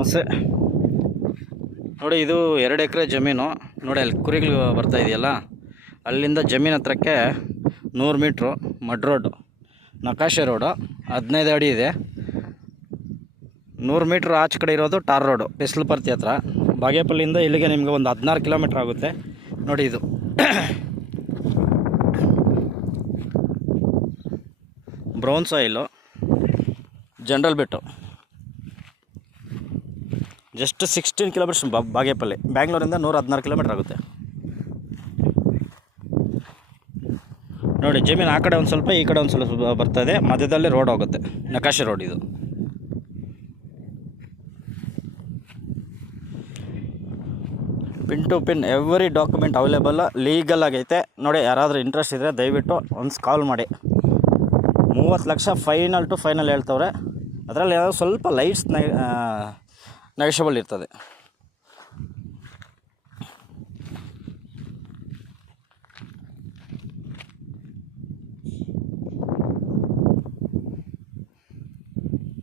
ನಮಸ್ತೆ. ನೋಡಿ, ಇದು 2 ಎಕರೆ ಜಮೀನು. ನೋಡಿ, ಅಲ್ಲಿ ಕುರಿಗಳು ಬರ್ತಾ ಇದೆಯಲ್ಲ, ಅಲ್ಲಿಂದ ಜಮೀನು ಹತ್ರಕ್ಕೆ 100 ಮೀಟ್ರು ಮಡ್ ರೋಡು, ನಕಾಶೆ ರೋಡು 15 ಅಡಿ ಇದೆ. 100 ಮೀಟ್ರ್ ಆಚೆ ಕಡೆ ಇರೋದು ಟಾರ್ ರೋಡು, ಪೆಸ್ಲಪರ್ತಿ ಹತ್ರ. ಬಾಗೇಪಲ್ಲಿಯಿಂದ ಇಲ್ಲಿಗೆ ನಿಮಗೆ ಒಂದು 16 ಕಿಲೋಮೀಟ್ರ್ ಆಗುತ್ತೆ. ನೋಡಿ, ಇದು ಬ್ರೌನ್ ಸಾಯಿಲು, ಜನರಲ್ ಬಿಟ್ಟು ಜಸ್ಟ್ 16 ಕಿಲೋಮೀಟರ್ಸ್ ಬಾಗೇಪಲ್ಲಿ. ಬ್ಯಾಂಗ್ಳೂರಿಂದ 116 ಕಿಲೋಮೀಟ್ರ್ ಆಗುತ್ತೆ. ನೋಡಿ, ಜಮೀನು ಆ ಕಡೆ ಒಂದು ಸ್ವಲ್ಪ, ಈ ಕಡೆ ಒಂದು ಸ್ವಲ್ಪ ಬರ್ತದೆ. ಮಧ್ಯದಲ್ಲಿ ರೋಡ್ ಹೋಗುತ್ತೆ, ನಕಾಶೆ ರೋಡ್ ಇದು. Pin to pin every document available, legal ಆಗೈತೆ. ನೋಡಿ, ಯಾರಾದರೂ ಇಂಟ್ರೆಸ್ಟ್ ಇದ್ದರೆ ದಯವಿಟ್ಟು ಒಂದು ಕಾಲ್ ಮಾಡಿ. 30 ಲಕ್ಷ ಫೈನಲ್ ಟು ಫೈನಲ್ ಹೇಳ್ತವ್ರೆ. ಅದರಲ್ಲಿ ಯಾವ್ದು ಸ್ವಲ್ಪ ಲೈಟ್ಸ್ ನೆಗೆಷಬಲ್ ಇರ್ತದೆ.